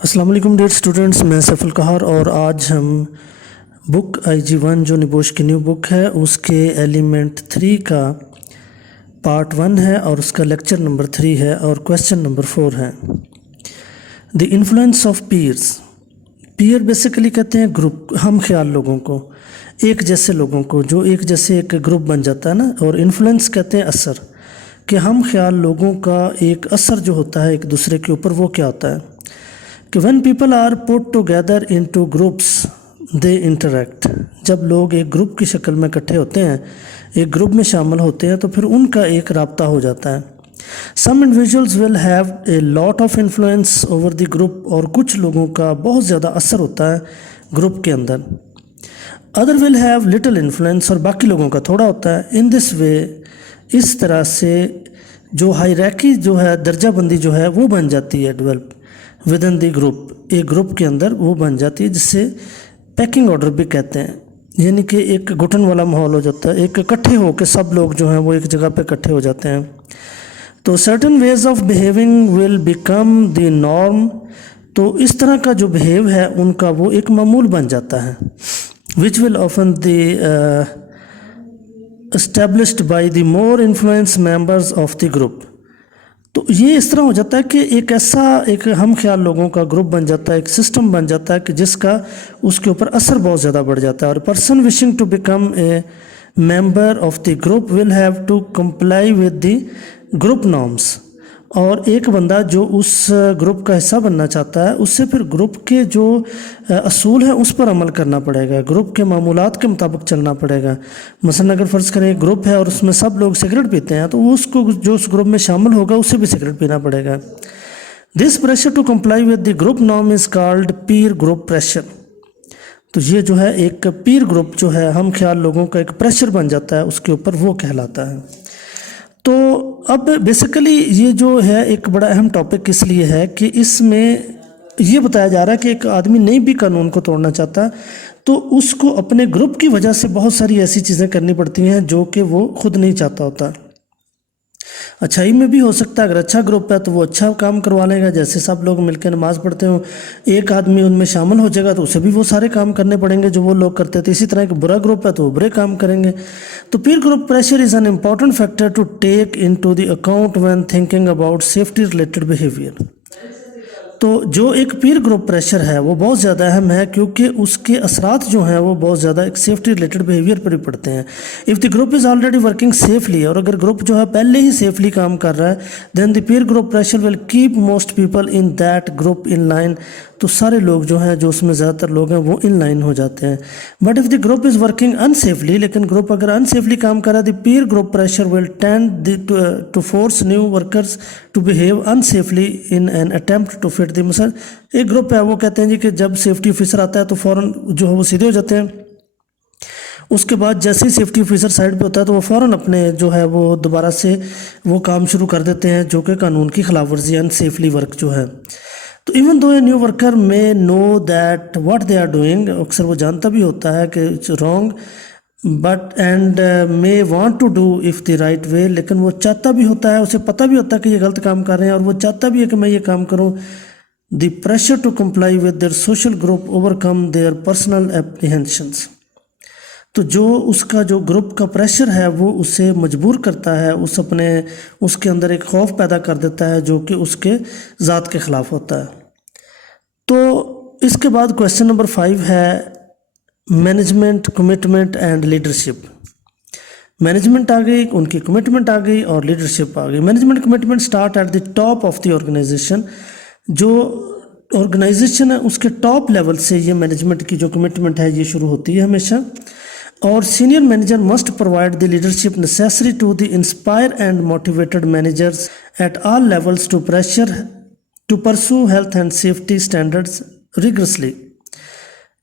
अस्सलाम वालेकुम dear students, मैं सैफुल कहार और आज हम बुक IG1 जो निबोश की न्यू बुक है उसके एलिमेंट 3 का पार्ट 1 है और उसका लेक्चर नंबर 3 है और क्वेश्चन नंबर 4 है। The influence of peers. Peer basically कहते हैं ग्रुप, हम ख्याल लोगों को, एक जैसे लोगों को जो एक जैसे एक ग्रुप बन जाता है ना। और इन्फ्लुएंस कहते हैं असर, कि हम ख्याल लोगों का एक असर जो होता है एक दूसरे के ऊपर, वो क्या होता है कि when people are put together into groups they interact. जब लोग एक ग्रुप की शक्ल में इकट्ठे होते हैं, एक ग्रुप में शामिल होते हैं, तो फिर उनका एक राब्ता हो जाता है। Some individuals will have a lot of influence over the group, और कुछ लोगों का बहुत ज़्यादा असर होता है ग्रुप के अंदर। Other will have little influence, और बाकी लोगों का थोड़ा होता है। इन दिस वे, इस तरह से जो हायरार्की जो है, दर्जा बंदी जो है वो बन जाती है develop with in the group, एक ग्रुप के अंदर वो बन जाती है, जिससे पैकिंग ऑर्डर भी कहते हैं। यानी कि एक घुटन वाला माहौल हो जाता है, एक इकट्ठे होकर सब लोग जो हैं वो एक जगह पे इकट्ठे हो जाते हैं। तो certain ways of behaving will become the norm. तो इस तरह का जो बिहेव है उनका वो एक मामूल बन जाता है। Which will often the established by the more influenced members of the group। तो ये इस तरह हो जाता है कि एक ऐसा एक हम ख्याल लोगों का ग्रुप बन जाता है, एक सिस्टम बन जाता है कि जिसका उसके ऊपर असर बहुत ज़्यादा बढ़ जाता है। और person wishing to become a member of the group will have to comply with the group norms. और एक बंदा जो उस ग्रुप का हिस्सा बनना चाहता है, उससे फिर ग्रुप के जो असूल हैं उस पर अमल करना पड़ेगा, ग्रुप के मामूलात के मुताबिक चलना पड़ेगा। मसलन अगर फ़र्ज़ करें एक ग्रुप है और उसमें सब लोग सिगरेट पीते हैं, तो वो उसको जो उस ग्रुप में शामिल होगा उसे भी सिगरेट पीना पड़ेगा। This pressure to comply with the group norm is called peer group pressure. तो ये जो है एक पीर ग्रुप जो है, हम ख्याल लोगों का एक प्रेशर बन जाता है उसके ऊपर, वो कहलाता है। तो अब बेसिकली ये जो है एक बड़ा अहम टॉपिक इसलिए है कि इसमें ये बताया जा रहा है कि एक आदमी नहीं भी कानून को तोड़ना चाहता तो उसको अपने ग्रुप की वजह से बहुत सारी ऐसी चीज़ें करनी पड़ती हैं जो कि वो खुद नहीं चाहता होता। अच्छाई में भी हो सकता है, अगर अच्छा ग्रुप है तो वो अच्छा काम करवा लेगा, जैसे सब लोग मिलकर नमाज़ पढ़ते हो, एक आदमी उनमें शामिल हो जाएगा तो उसे भी वो सारे काम करने पड़ेंगे जो वो लोग करते थे। इसी तरह एक बुरा ग्रुप है तो वो बुरे काम करेंगे। तो peer group pressure is an important factor to take into the account when thinking about safety related behaviour. तो जो एक पीर ग्रुप प्रेशर है वो बहुत ज़्यादा अहम है, क्योंकि उसके असरात जो हैं वो बहुत ज़्यादा एक सेफ्टी रिलेटेड बिहेवियर पर ही पड़ते हैं। If the group is already working safely, और अगर ग्रुप जो है पहले ही सेफली काम कर रहा है, then the peer group pressure will keep most people in that group in line. तो सारे लोग जो हैं, जो उसमें ज़्यादातर लोग हैं, वो इन लाइन हो जाते हैं। But if the group is working unsafely, लेकिन ग्रुप अगर अनसेफली काम कर रहा है, the peer group pressure will tend to force new workers to behave unsafely in an attempt to fit the. मसल एक ग्रुप है वो कहते हैं जी कि जब सेफ्टी ऑफिसर आता है तो फ़ौरन जो है वो सीधे हो जाते हैं। उसके बाद जैसे ही सेफ्टी ऑफिसर साइड पे होता है तो वो फ़ौरन अपने जो है वो दोबारा से वो काम शुरू कर देते हैं जो कि कानून की खिलाफ वर्जी, अनसेफली वर्क जो है। तो even though a new worker may know that what they are doing, अक्सर वो जानता भी होता है कि it's wrong, but and may want to do if the right way, लेकिन वो चाहता भी होता है, उसे पता भी होता है कि ये गलत काम कर रहे हैं और वो चाहता भी है कि मैं ये काम करूँ। The pressure to comply with their social group overcome their personal apprehensions. तो जो उसका जो ग्रुप का प्रेशर है वो उसे मजबूर करता है, उसके अंदर एक खौफ पैदा कर देता है जो कि उसके ज़ात के ख़िलाफ़ होता है। तो इसके बाद क्वेश्चन नंबर 5 है management, commitment and leadership. Management आ गई, उनकी कमिटमेंट आ गई और लीडरशिप आ गई। Management commitment start at the top of the organisation. जो ऑर्गेनाइजेशन है उसके टॉप लेवल से ये मैनेजमेंट की जो कमिटमेंट है ये शुरू होती है हमेशा। और senior manager must provide the leadership necessary to the inspire and motivated managers at all levels to pursue health and safety standards rigorously.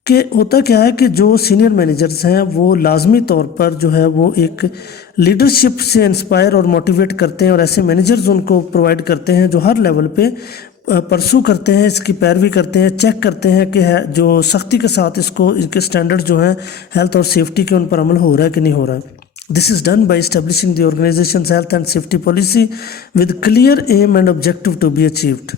कि होता क्या है कि जो सीनियर मैनेजर्स हैं वो लाजमी तौर पर जो है वो एक लीडरशिप से इंस्पायर और मोटिवेट करते हैं, और ऐसे मैनेजर्स उनको प्रोवाइड करते हैं जो हर लेवल पे परसू करते हैं, इसकी पैरवी करते हैं, चेक करते हैं कि है जो सख्ती के साथ इनके स्टैंडर्ड्स जो हैं हेल्थ और सेफ्टी के, उन पर अमल हो रहा है कि नहीं हो रहा है। This is done by establishing the organisation's health and safety policy with clear aim and objective to be achieved.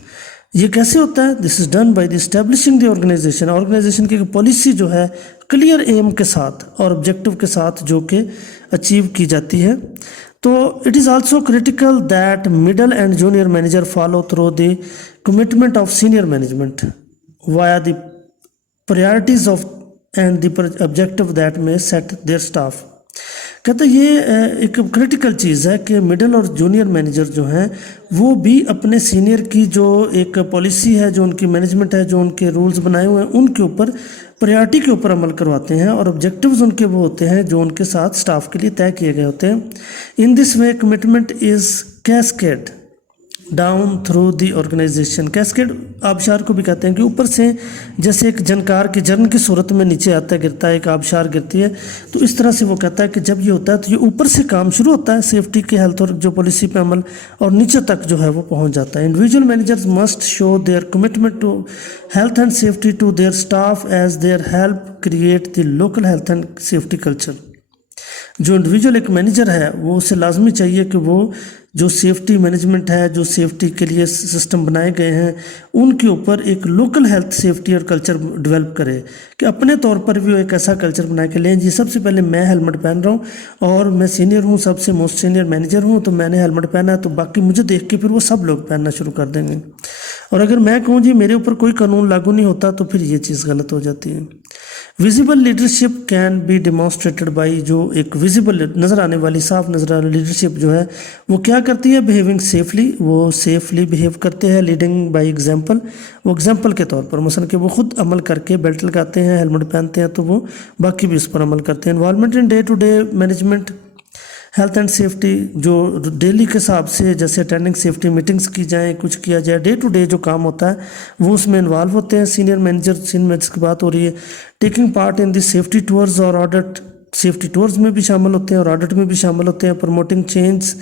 یہ کیسے ہوتا ہے؟ This is done by the establishing the organisation. Organisation کی پالیسی جو ہے کلیئر ایم کے ساتھ اور آبجیکٹو کے ساتھ جو کہ اچیو کی جاتی ہے. تو it is also critical that middle and junior manager follow through the commitment of senior management via the priorities of and the objective that میں سیٹ دیئر اسٹاف. کہتے ہیں یہ ایک کریٹیکل چیز ہے کہ مڈل اور جونیئر مینیجر جو ہیں وہ بھی اپنے سینئر کی جو ایک پالیسی ہے، جو ان کی مینجمنٹ ہے، جو ان کے رولز بنائے ہوئے ہیں، ان کے اوپر پریارٹی کے اوپر عمل کرواتے ہیں، اور آبجیکٹیوز ان کے وہ ہوتے ہیں جو ان کے ساتھ سٹاف کے لیے طے کیے گئے ہوتے ہیں. In this way commitment is cascade down through the organisation. Cascade آبشار کو بھی کہتے ہیں کہ اوپر سے جیسے ایک جنکار کی جرن کی صورت میں نیچے آتا ہے، گرتا ہے، ایک آبشار گرتی ہے، تو اس طرح سے وہ کہتا ہے کہ جب یہ ہوتا ہے تو یہ اوپر سے کام شروع ہوتا ہے سیفٹی کے ہیلتھ اور جو پالیسی پہ عمل، اور نیچے تک جو ہے وہ پہنچ جاتا ہے. Individual managers must show their commitment to health and safety to their staff as their help create the local health and safety culture. جو انڈیویجول ایک مینیجر ہے وہ اسے لازمی چاہیے کہ وہ جو سیفٹی مینجمنٹ ہے، جو سیفٹی کے لیے سسٹم بنائے گئے ہیں، ان کے اوپر ایک لوکل ہیلتھ سیفٹی اور کلچر ڈیولپ کرے، کہ اپنے طور پر بھی وہ ایک ایسا کلچر بنائے کہ لیں جی سب سے پہلے میں ہیلمٹ پہن رہا ہوں اور میں سینئر ہوں، سب سے موسٹ سینئر مینیجر ہوں، تو میں نے ہیلمٹ پہنا ہے تو باقی مجھے دیکھ کے پھر وہ سب لوگ پہننا شروع کر دیں گے. اور اگر میں کہوں جی میرے اوپر کوئی قانون لاگو نہیں ہوتا تو پھر یہ چیز غلط ہو جاتی ہے. Visible leadership can be demonstrated by, جو ایک ویزیبل نظر آنے والی، صاف نظر آنے والی لیڈرشپ جو ہے وہ کیا کرتی ہے؟ بیہیونگ سیفلی، وہ سیفلی بیہیو کرتے ہیں. لیڈنگ بائی ایگزامپل، وہ ایگزامپل کے طور پر، مثلا کہ وہ خود عمل کر کے بیلٹ لگاتے ہیں، ہیلمٹ پہنتے ہیں، تو وہ باقی بھی اس پر عمل کرتے ہیں. Involvement in day to day management health and safety, جو ڈیلی کے حساب سے جیسے اٹینڈنگ سیفٹی میٹنگز کی جائیں، کچھ کیا جائے، ڈے ٹو ڈے جو کام ہوتا ہے وہ اس میں انوالو ہوتے ہیں. سینئر مینیجر کی بات ہو رہی ہے. Taking part in the safety tours اور آڈٹ، سیفٹی ٹورز میں بھی شامل ہوتے ہیں اور آڈٹ میں بھی شامل ہوتے ہیں. Promoting change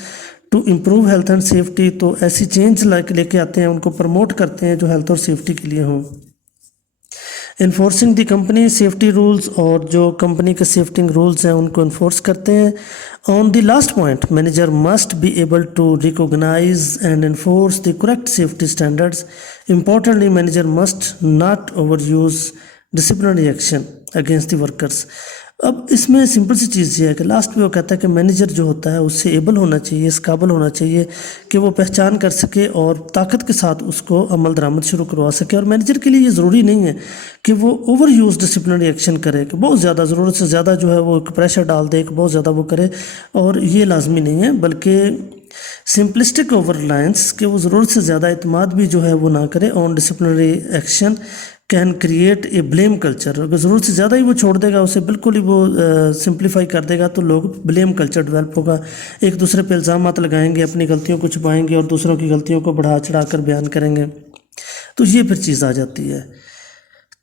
to improve health and safety, تو ایسی چینج لے کے آتے ہیں، ان کو پروموٹ کرتے ہیں جو ہیلتھ اور سیفٹی کے لیے ہوں. Enforcing the company safety rules, اور جو کمپنی کے سیفٹی رولز ہیں ان کو انفورس کرتے ہیں. On the last point, manager must be able to recognise and enforce the correct safety standards. Importantly manager must not overuse disciplinary action against the workers. اب اس میں simple سی چیز یہ ہے کہ لاسٹ میں وہ کہتا ہے کہ مینیجر جو ہوتا ہے اس سے ایبل ہونا چاہیے، اس قابل ہونا چاہیے کہ وہ پہچان کر سکے اور طاقت کے ساتھ اس کو عمل درآمد شروع کروا سکے. اور مینیجر کے لیے یہ ضروری نہیں ہے کہ وہ اوور یوز ڈسپلنری ایکشن کرے، کہ بہت زیادہ ضرورت سے زیادہ جو ہے وہ ایک پریشر ڈال دے، کہ بہت زیادہ وہ کرے، اور یہ لازمی نہیں ہے. بلکہ سمپلسٹک اوور ریلائنس، کہ وہ ضرورت سے زیادہ اعتماد بھی جو ہے وہ نہ کرے on disciplinary action can create a blame culture. اگر ضرورت سے زیادہ ہی وہ چھوڑ دے گا، اسے بالکل ہی وہ سمپلیفائی کر دے گا، تو لوگ بلیم کلچر ڈیولپ ہوگا، ایک دوسرے پہ الزامات لگائیں گے، اپنی غلطیوں کو چھپائیں گے اور دوسروں کی غلطیوں کو بڑھا چڑھا کر بیان کریں گے، تو یہ پھر چیز آ جاتی ہے.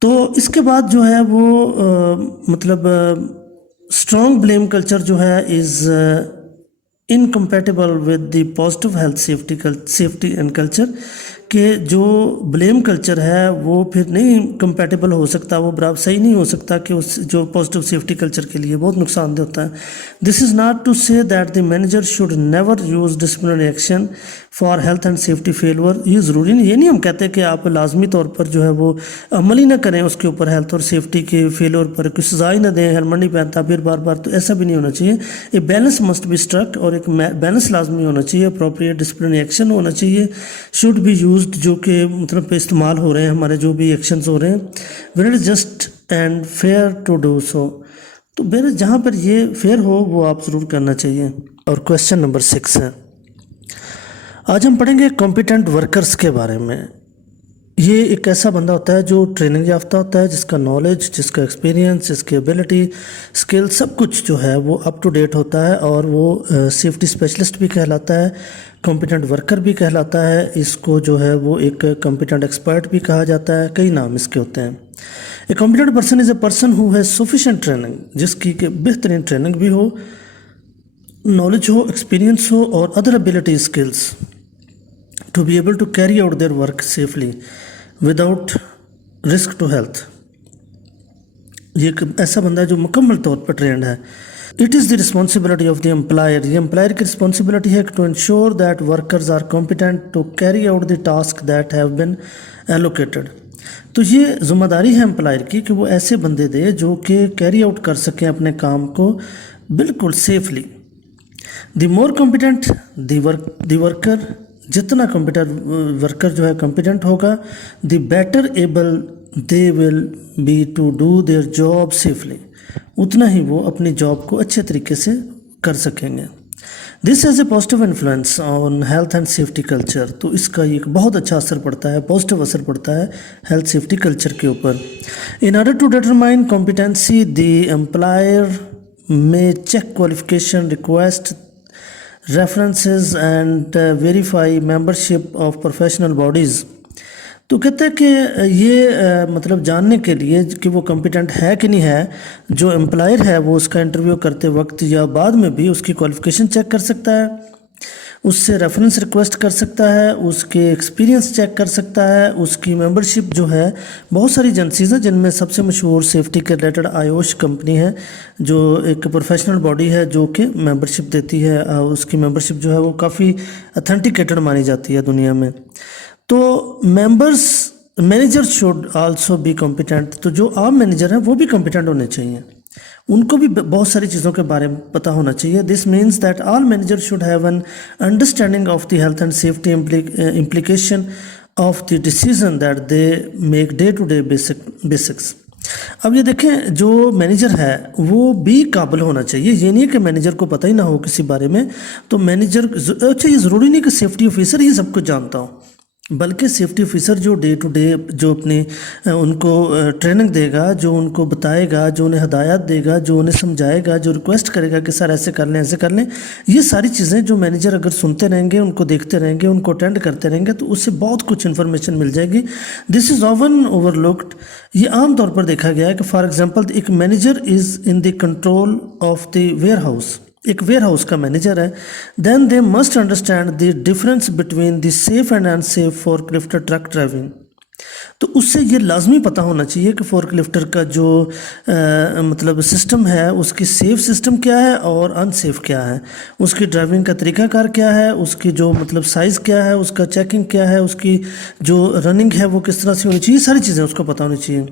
تو اس کے بعد جو ہے وہ مطلب اسٹرانگ بلیم کلچر جو ہے is incompatible with the positive health safety and culture, کہ جو بلیم کلچر ہے وہ پھر نہیں کمپیٹیبل ہو سکتا، وہ برابر صحیح نہیں ہو سکتا کہ اس جو پازیٹیو سیفٹی کلچر کے لیے بہت نقصان دہ ہوتا ہے. دس از ناٹ ٹو سے that the manager should never use disciplinary action for health and safety failure. یہ ضروری نہیں، یہ نہیں ہم کہتے کہ آپ لازمی طور پر جو ہے وہ عمل ہی نہ کریں اس کے اوپر، ہیلتھ اور سیفٹی کے فیلور پر کوئی سزا ہی نہ دیں، ہیلمٹ نہیں پہنتا پھر بار بار، تو ایسا بھی نہیں ہونا چاہیے. A balance must be struck, اور ایک بیلنس لازمی ہونا چاہیے. اپروپریٹ ڈسپلنری ایکشن ہونا چاہیے، شوڈ بی یوزڈ، جو کہ مطلب پہ استعمال ہو رہے ہیں ہمارے جو بھی ایکشنز ہو رہے ہیں، where it is just and fair to do so. تو میرے جہاں پر یہ فیئر ہو وہ آپ ضرور کرنا چاہیے. اور کویشچن نمبر 6 ہے، آج ہم پڑھیں گے کمپیٹنٹ ورکرز کے بارے میں. یہ ایک ایسا بندہ ہوتا ہے جو ٹریننگ یافتہ ہوتا ہے، جس کا نالج، جس کا ایکسپیرینس، جس کی ایبلٹی، اسکل، سب کچھ جو ہے وہ اپ ٹو ڈیٹ ہوتا ہے، اور وہ سیفٹی اسپیشلسٹ بھی کہلاتا ہے، کمپیٹنٹ ورکر بھی کہلاتا ہے. اس کو جو ہے وہ ایک کمپیٹنٹ ایکسپرٹ بھی کہا جاتا ہے، کئی نام اس کے ہوتے ہیں. A competent person is a person who has sufficient training, جس کی کہ بہترین ٹریننگ بھی ہو، نالج ہو، ایکسپیرینس ہو، اور other ability skills to be able to carry out their work safely without risk to health. یہ ایک ایسا بندہ ہے جو مکمل طور پر ٹرینڈ ہے. It is the responsibility of the employer, ये एम्प्लॉयर की रिस्पॉन्सिबिलिटी है to ensure that workers are competent to carry out the task that have been allocated. तो ये ज़िम्मेदारी है एम्प्लॉयर की कि वो ऐसे बंदे दे जो कि कैरी आउट कर सकें अपने काम को बिल्कुल safely. The more competent the worker, जितना कॉम्पिटेंट वर्कर जो है कॉम्पिटेंट होगा, the better able they will be to do their job safely, उतना ही वो अपनी जॉब को अच्छे तरीके से कर सकेंगे। This has a positive influence on health and safety culture, तो इसका एक बहुत अच्छा असर पड़ता है, पॉजिटिव असर पड़ता है हेल्थ सेफ्टी कल्चर के ऊपर। In order to determine competency the employer may check qualification, request references and verify membership of professional bodies. तो कहते हैं कि ये मतलब जानने के लिए कि वो कॉम्पिटेंट है कि नहीं है, जो एम्प्लॉयर है वो उसका इंटरव्यू करते वक्त या बाद में भी उसकी क्वालिफ़िकेशन चेक कर सकता है, उससे रेफरेंस रिक्वेस्ट कर सकता है, उसके एक्सपीरियंस चेक कर सकता है, उसकी मेंबरशिप जो है। बहुत सारी एजेंसीज़ हैं जिनमें सबसे मशहूर सेफ्टी के रिलेटेड आयोश कंपनी है, जो एक प्रोफेशनल बॉडी है जो कि मेंबरशिप देती है। उसकी मेंबरशिप जो है वो काफ़ी अथेंटिकेटेड मानी जाती है दुनिया में। तो manager should also be competent, तो जो आम मैनेजर हैं वो भी कॉम्पिटेंट होने चाहिए, उनको भी बहुत सारी चीज़ों के बारे में पता होना चाहिए। This means that all manager should have an understanding of the health and safety implication of the decision that they make day to day basics. अब ये देखें, जो मैनेजर है वो भी काबिल होना चाहिए। ये नहीं है कि मैनेजर को पता ही ना हो किसी बारे में। तो मैनेजर, अच्छा ये ज़रूरी नहीं कि सेफ्टी ऑफिसर ही सब कुछ जानता हो, बल्कि सेफ्टी ऑफिसर जो डे टू डे जो अपनी उनको ट्रेनिंग देगा, जो उनको बताएगा, जो उन्हें हदायत देगा, जो उन्हें समझाएगा, जो रिक्वेस्ट करेगा कि सर ऐसे कर लें ऐसे कर लें, ये सारी चीज़ें जो मैनेजर अगर सुनते रहेंगे, उनको देखते रहेंगे, उनको अटेंड करते रहेंगे, तो उससे बहुत कुछ इन्फॉर्मेशन मिल जाएगी। दिस इज़ ऑवन ओवरलुक्ड। ये आम तौर पर देखा गया है कि फॉर एग्जाम्पल एक manager is in the control of the warehouse, एक वेयर हाउस का मैनेजर है, then they must understand the difference between the safe and unsafe forklift truck driving. तो उससे ये लाजमी पता होना चाहिए कि फोर्कलिफ्टर का जो मतलब सिस्टम है, उसकी सेफ सिस्टम क्या है और अनसेफ क्या है, उसकी ड्राइविंग का तरीकाकार क्या है, उसकी जो मतलब साइज़ क्या है, उसका चेकिंग क्या है, उसकी जो रनिंग है वो किस तरह से होनी चाहिए, सारी चीज़ें उसको पता होनी चाहिए।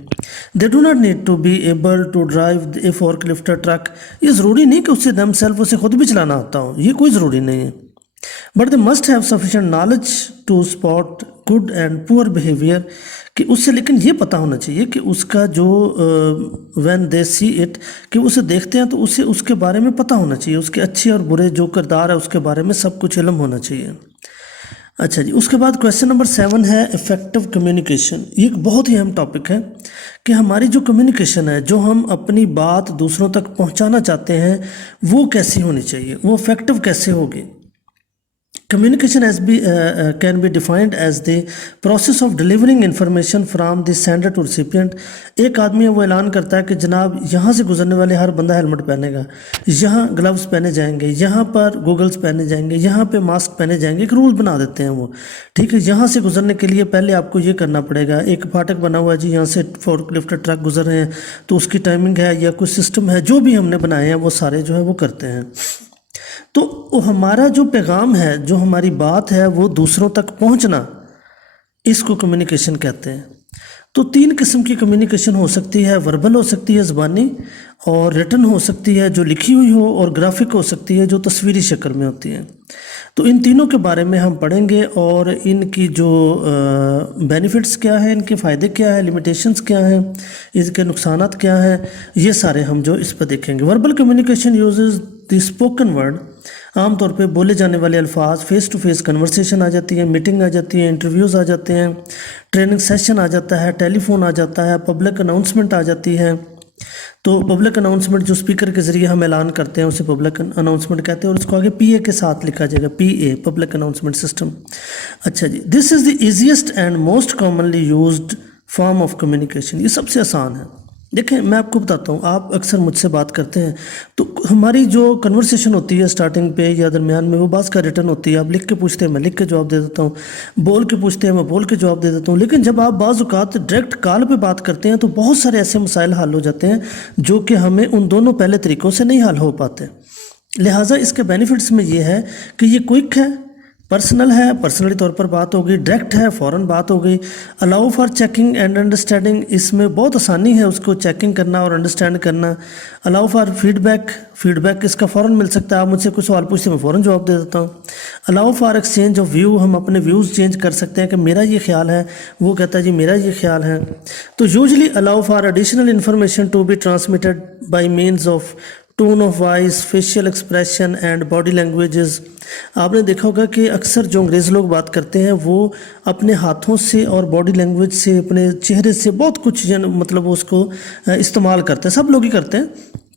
They do not need to be able to drive a forklifter truck, ये ज़रूरी नहीं कि उससे दम सेल्फ उसे खुद भी चलाना आता हो, ये कोई ज़रूरी नहीं है। But they must have sufficient knowledge to spot good and poor behaviour, कि उससे लेकिन ये पता होना चाहिए कि उसका जो व्हेन दे सी इट, कि उसे देखते हैं तो उसे उसके बारे में पता होना चाहिए, उसके अच्छे और बुरे जो किरदार है उसके बारे में सब कुछ इल्म होना चाहिए। अच्छा जी, उसके बाद क्वेश्चन नंबर 7 है इफ़ेक्टिव कम्युनिकेशन। ये एक बहुत ही अहम टॉपिक है कि हमारी जो कम्युनिकेशन है, जो हम अपनी बात दूसरों तक पहुंचाना चाहते हैं, वो कैसी होनी चाहिए, वो इफ़ेक्टिव कैसे होगी। Communication can be defined as the process of delivering information from the sender to recipient। एक आदमी है वो ऐलान करता है कि जनाब यहाँ से गुजरने वाले हर बंदा हेलमेट पहनेगा, यहाँ ग्लव्स पहने जाएंगे, यहाँ पर गूगल्स पहने जाएंगे, यहाँ पे मास्क पहने जाएंगे, एक रूल बना देते हैं वो, ठीक है। यहाँ से गुजरने के लिए पहले आपको ये करना पड़ेगा, एक फाटक बना हुआ है जी, यहाँ से फोर्कलिफ्ट ट्रक गुजर रहे हैं तो उसकी टाइमिंग है या कुछ सिस्टम है, जो भी हमने बनाए हैं वो सारे जो है वो करते हैं। तो हमारा जो पैगाम है, जो हमारी बात है, वो दूसरों तक पहुंचना, इसको कम्युनिकेशन कहते हैं। तो 3 किस्म की कम्युनिकेशन हो सकती है, वर्बल हो सकती है ज़बानी, और रिटन हो सकती है जो लिखी हुई हो, और ग्राफिक हो सकती है जो तस्वीरी शक्ल में होती है। तो इन तीनों के बारे में हम पढ़ेंगे और इनकी जो बेनिफिट्स क्या हैं, इनके फ़ायदे क्या हैं, लिमिटेशंस क्या हैं, इसके नुकसानात क्या हैं, ये सारे हम जो इस पर देखेंगे। Verbal communication uses the spoken word, आमतौर पे बोले जाने वाले अल्फाज, फेस टू फेस कन्वर्सेशन आ जाती है, मीटिंग आ जाती है, इंटरव्यूज़ आ जाते हैं, ट्रेनिंग सेशन आ जाता है, टेलीफोन आ जाता है, पब्लिक अनाउंसमेंट आ जाती है। तो पब्लिक अनाउंसमेंट जो स्पीकर के ज़रिए हम ऐलान करते हैं उसे पब्लिक अनाउंसमेंट कहते हैं, और उसको आगे PA के साथ लिखा जाएगा, PA पब्लिक अनाउंसमेंट सिस्टम। अच्छा जी, this is the easiest and most commonly used form of communication, ये सबसे आसान है। دیکھیں میں آپ کو بتاتا ہوں، آپ اکثر مجھ سے بات کرتے ہیں تو ہماری جو کنورسیشن ہوتی ہے سٹارٹنگ پہ یا درمیان میں، وہ بعض کا ریٹن ہوتی ہے، آپ لکھ کے پوچھتے ہیں میں لکھ کے جواب دے دیتا ہوں، بول کے پوچھتے ہیں میں بول کے جواب دے دیتا ہوں، لیکن جب آپ بعض اوقات ڈائریکٹ کال پہ بات کرتے ہیں تو بہت سارے ایسے مسائل حل ہو جاتے ہیں جو کہ ہمیں ان دونوں پہلے طریقوں سے نہیں حل ہو پاتے۔ لہٰذا اس کے بینیفٹس میں یہ ہے کہ یہ کوئک ہے، پرسنل ہے، پرسنلی طور پر بات ہوگی، ڈائریکٹ ہے، فوراً بات ہو گئی، allow for checking and understanding, اس میں بہت آسانی ہے اس کو چیکنگ کرنا اور انڈرسٹینڈ کرنا، allow for feedback, feedback اس کا فوراً مل سکتا ہے، آپ مجھ سے کوئی سوال پوچھتے ہیں میں فوراً جواب دے دیتا ہوں، allow for exchange of view, ہم اپنے ویوز چینج کر سکتے ہیں کہ میرا یہ خیال ہے، وہ کہتا ہے جی میرا یہ خیال ہے، تو usually allow for additional information to be transmitted by means of tone of voice, facial expression and body languages. آپ نے دیکھا ہوگا کہ اکثر جو انگریز لوگ بات کرتے ہیں وہ اپنے ہاتھوں سے اور باڈی لینگویج سے، اپنے چہرے سے بہت کچھ مطلب اس کو استعمال کرتے ہیں، سب لوگ ہی کرتے ہیں۔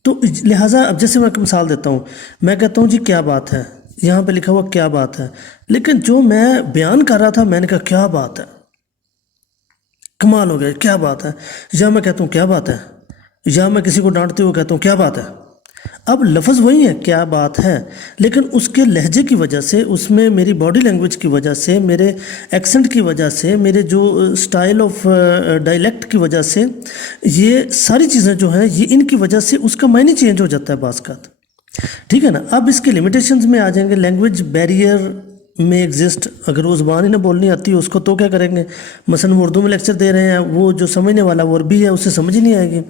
تو لہٰذا اب جیسے میں ایک مثال دیتا ہوں، میں کہتا ہوں جی کیا بات ہے، یہاں پہ لکھا ہوا کیا بات ہے، لیکن جو میں بیان کر رہا تھا میں نے کہا کیا بات ہے، کمال ہو گیا کیا بات ہے، یا میں کہتا ہوں کیا بات ہے، یا میں کسی کو ڈانٹتے ہوئے کہتا ہوں کیا بات ہے۔ اب لفظ وہی ہے کیا بات ہے، لیکن اس کے لہجے کی وجہ سے، اس میں میری باڈی لینگویج کی وجہ سے، میرے ایکسنٹ کی وجہ سے، میرے جو سٹائل آف ڈائلیکٹ کی وجہ سے، یہ ساری چیزیں جو ہیں یہ ان کی وجہ سے اس کا معنی چینج ہو جاتا ہے بعض کا، ٹھیک ہے نا۔ اب اس کے لمیٹیشنز میں آ جائیں گے، لینگویج بیریئر میں ایگزسٹ، اگر وہ زبان انہیں بولنی آتی ہے اس کو تو کیا کریں گے، مثلا وہ اردو میں لیکچر دے رہے ہیں، وہ جو سمجھنے والا وہ عربی ہے، اسے سمجھ ہی نہیں آئے گی،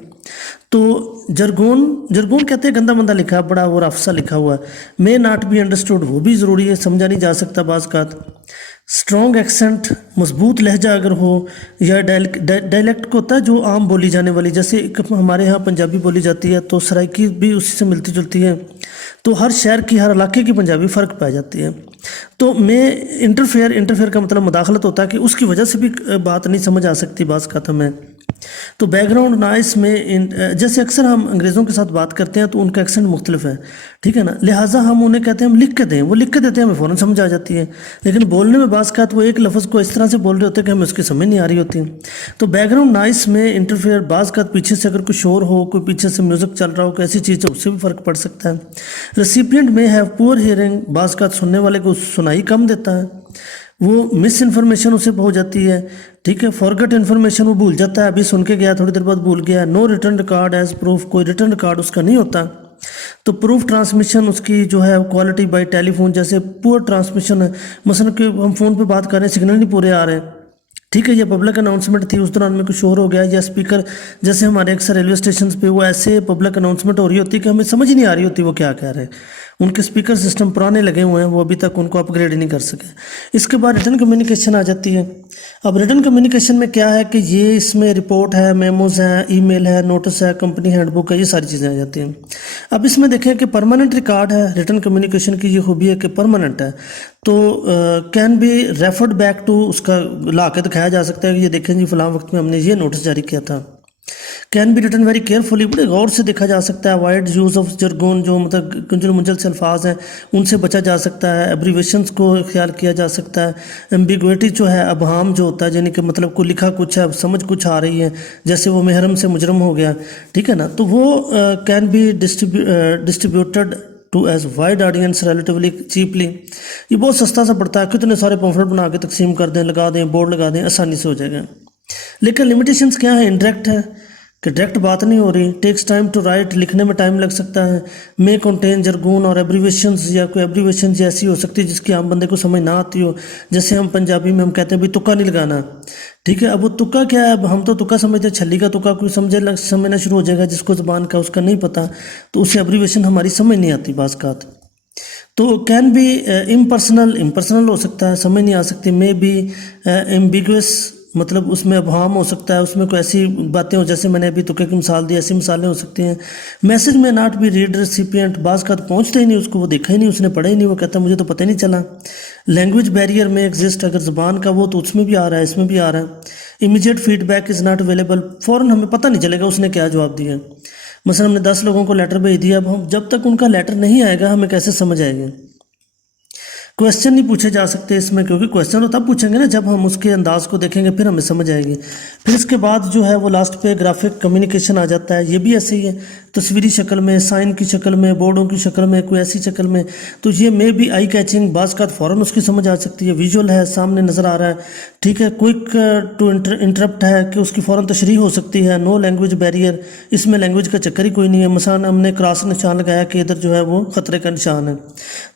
تو جرگون کہتے ہیں گندا مندہ لکھا ہے، بڑا وہ رف سا لکھا ہوا ہے، مے ناٹ بی انڈرسٹوڈ، وہ بھی ضروری ہے، سمجھا نہیں جا سکتا بعض کا۔ اسٹرانگ ایکسنٹ، مضبوط لہجہ اگر ہو، یا ڈائلیکٹ کو ہوتا ہے جو عام بولی جانے والی، جیسے ہمارے ہاں پنجابی بولی جاتی ہے تو سرائکی بھی اسی سے ملتی جلتی ہے، تو ہر شہر کی، ہر علاقے کی پنجابی فرق پائی جاتی ہے۔ تو میں انٹرفیئر کا مطلب مداخلت ہوتا ہے کہ اس کی وجہ سے بھی بات نہیں سمجھ آ سکتی بعض کا ہمیں۔ تو بیک گراؤنڈ نائس میں جیسے اکثر ہم انگریزوں کے ساتھ بات کرتے ہیں تو ان کا ایکسنٹ مختلف ہے، ٹھیک ہے نا، لہٰذا ہم انہیں کہتے ہیں ہم لکھ کے دیں، وہ لکھ کے دیتے ہیں ہمیں فوراً سمجھ آ جاتی ہے، لیکن بولنے میں بعض کا وہ ایک لفظ کو اس طرح سے بول رہے ہوتے ہیں کہ ہمیں اس کی سمجھ نہیں آ رہی ہوتی۔ تو بیک گراؤنڈ نائس میں انٹرفیئر، بعض کا پیچھے سے اگر کوئی شور ہو، کوئی پیچھے سے میوزک چل رہا ہو، کوئی ایسی چیز ہے اس سے بھی فرق پڑ سکتا ہے۔ ریسیپینٹ میں ہیو پور ہیئرنگ، بعض کا سننے والے کو سنائی کم دیتا ہے، وہ مس انفارمیشن اسے ہو جاتی ہے، ٹھیک ہے، فارگٹ انفارمیشن وہ بھول جاتا ہے، ابھی سن کے گیا تھوڑی دیر بعد بھول گیا۔ No return record as proof, کوئی ریٹرن ریکارڈ اس کا نہیں ہوتا۔ تو پروف ٹرانسمیشن اس کی جو ہے کوالٹی بائی ٹیلی فون، جیسے پور ٹرانسمیشن ہے، مثلا کہ ہم فون پہ بات کر رہے ہیں سگنل نہیں پورے آ رہے ہیں، ٹھیک ہے، یہ پبلک اناؤنسمنٹ تھی، اس دوران میں کچھ شور ہو گیا، یا اسپیکر جیسے ہمارے اکثر ریلوے اسٹیشنز پہ وہ ایسے پبلک اناؤنسمنٹ ہو رہی ہوتی ہے کہ ہمیں سمجھ نہیں آ رہی ہوتی وہ کیا کہہ رہے ہیں، ان کے اسپیکر سسٹم پرانے لگے ہوئے ہیں، وہ ابھی تک ان کو اپ گریڈ نہیں کر سکے۔ اس کے بعد ریٹن کمیونیکیشن آ جاتی ہے۔ اب ریٹن کمیونیکیشن میں کیا ہے کہ یہ اس میں رپورٹ ہے، میموز ہیں، ای میل ہے، نوٹس ہے، کمپنی ہینڈ بک ہے، یہ ساری چیزیں آ جاتی ہیں۔ اب اس میں دیکھیں کہ پرماننٹ ریکارڈ ہے، ریٹن کمیونیکیشن کی یہ خوبی ہے کہ پرماننٹ ہے، تو can be referred back to, اس کا لا کے دکھایا جا سکتا ہے کہ یہ دیکھیں جی فلاں وقت میں ہم نے یہ نوٹس جاری کیا تھا۔ Can be written very carefully, بڑے غور سے دیکھا جا سکتا ہے۔ وائڈ یوز آف جرگون، جو مطلب گنجل منجل سے الفاظ ہیں ان سے بچا جا سکتا ہے۔ ایبریویشنز کو خیال کیا جا سکتا ہے۔ ایمبیگویٹی جو ہے، ابہام جو ہوتا ہے، یعنی کہ مطلب کو لکھا کچھ ہے سمجھ کچھ آ رہی ہے، جیسے وہ محرم سے مجرم ہو گیا، ٹھیک ہے نا، تو وہ can be distributed to as wide audience relatively cheaply, یہ بہت سستا سا پڑتا ہے، کتنے سارے پمفلٹ بنا کے تقسیم کر دیں، لگا دیں، بورڈ لگا دیں، آسانی سے ہو جائے گا۔ لیکن لمیٹیشنز کیا ہیں؟ انڈائریکٹ ہے کہ ڈائریکٹ بات نہیں ہو رہی، ٹیکس ٹائم ٹو رائٹ، لکھنے میں ٹائم لگ سکتا ہے، میں کنٹین جرگون اور ایبریویشنز، یا کوئی ایبریویشنز ایسی ہو سکتی ہے جس کی عام بندے کو سمجھ نہ آتی ہو، جیسے ہم پنجابی میں ہم کہتے ہیں بھی تکا نہیں لگانا، ٹھیک ہے، اب وہ تکا کیا ہے؟ اب ہم تو تکا سمجھتے ہیں، چھلی کا تکا کوئی سمجھنا شروع ہو جائے گا جس کو زبان کا اس کا نہیں پتہ، تو اسے ایبریویشن ہماری سمجھ نہیں آتی بعض کا۔ تو کین بی امپرسنل ہو سکتا ہے، سمجھ نہیں آ سکتی۔ مے بی ایمبیگوس، مطلب اس میں ابہام ہو سکتا ہے، اس میں کوئی ایسی باتیں ہو، جیسے میں نے ابھی تکے کی مثال دی، ایسی مثالیں ہو سکتی ہیں۔ میسج میں ناٹ بی ریڈ ریسیپینٹ، بعض کا تو پہنچتا ہی نہیں اس کو، وہ دیکھا ہی نہیں، اس نے پڑھا ہی نہیں، وہ کہتا مجھے تو پتہ ہی نہیں چلا۔ لینگویج بیریئر میں ایگزسٹ، اگر زبان کا وہ تو اس میں بھی آ رہا ہے، اس میں بھی آ رہا ہے۔ Immediate feedback is not available, فوراً ہمیں پتہ نہیں چلے گا اس نے کیا جواب دیا۔ مثلا ہم نے 10 لوگوں کو لیٹر بھیج دیا، اب ہم جب تک ان کا لیٹر نہیں آئے گا ہمیں کیسے سمجھ آئے گی؟ क्वेश्चन नहीं पूछे जा सकते इसमें, क्योंकि क्वेश्चन तो तब पूछेंगे ना जब हम उसके अंदाज को देखेंगे, फिर हमें समझ आएगी। फिर इसके बाद जो है वो लास्ट पे ग्राफिक कम्युनिकेशन आ जाता है। ये भी ऐसे ही है, तस्वीरी शक्ल में, साइन की शक्ल में, बोर्डों की शक्ल में, कोई ऐसी शक्ल में। तो ये मे भी आई कैचिंग, बाज़ का फ़ौरन उसकी समझ आ सकती है। विजुअल है, सामने नज़र आ रहा है, ठीक है। क्विक टू इंटरप्ट है कि उसकी फ़ौरन तशरीह हो सकती है। नो लैंग्वेज बैरियर, इसमें लैंग्वेज का चक्कर ही कोई नहीं है। मसलन हमने क्रॉस निशान लगाया कि इधर जो है वो ख़तरे का निशान है।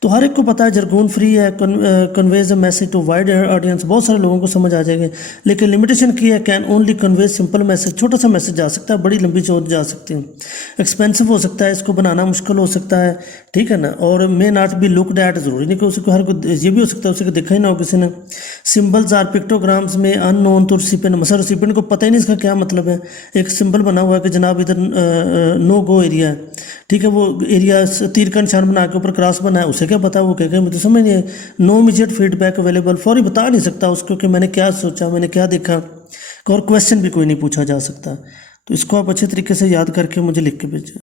तो हर एक को पता है जरगोन फ्री है, conveys a message to wide audience, बहुत सारे लोगों को समझ आ जाएंगे। लेकिन लिमिटेशन की है, can only convey simple message, छोटा सा मैसेज जा सकता है, बड़ी लंबी चौड़ जा सकती है। एक्सपेंसिव हो सकता है, इसको बनाना मुश्किल हो सकता है, ठीक है ना। और may not be looked at, ज़रूरी नहीं कि उसको हर को, ये भी हो सकता है उसे देखा ही ना हो किसी ने। सिंबल्स आर पिक्टोग्राम्स में अननोन टू रिसिपेंट, मसला रिसिपेंट को पता ही नहीं इसका क्या मतलब है। एक सिंबल बना हुआ है कि जनाब इधर नो गो एरिया है, ठीक है। वो एरिया तीर का निशान बना के ऊपर क्रॉस बना है, उसे क्या पता, वो कहेगा मुझे समझ नहीं है। नो इमीडिएट फीडबैक अवेलेबल, फौरी बता नहीं सकता उसको कि मैंने क्या सोचा, मैंने क्या देखा। और क्वेश्चन भी कोई नहीं पूछा जा सकता। तो इसको आप अच्छे तरीके से याद करके मुझे लिख के भेजें।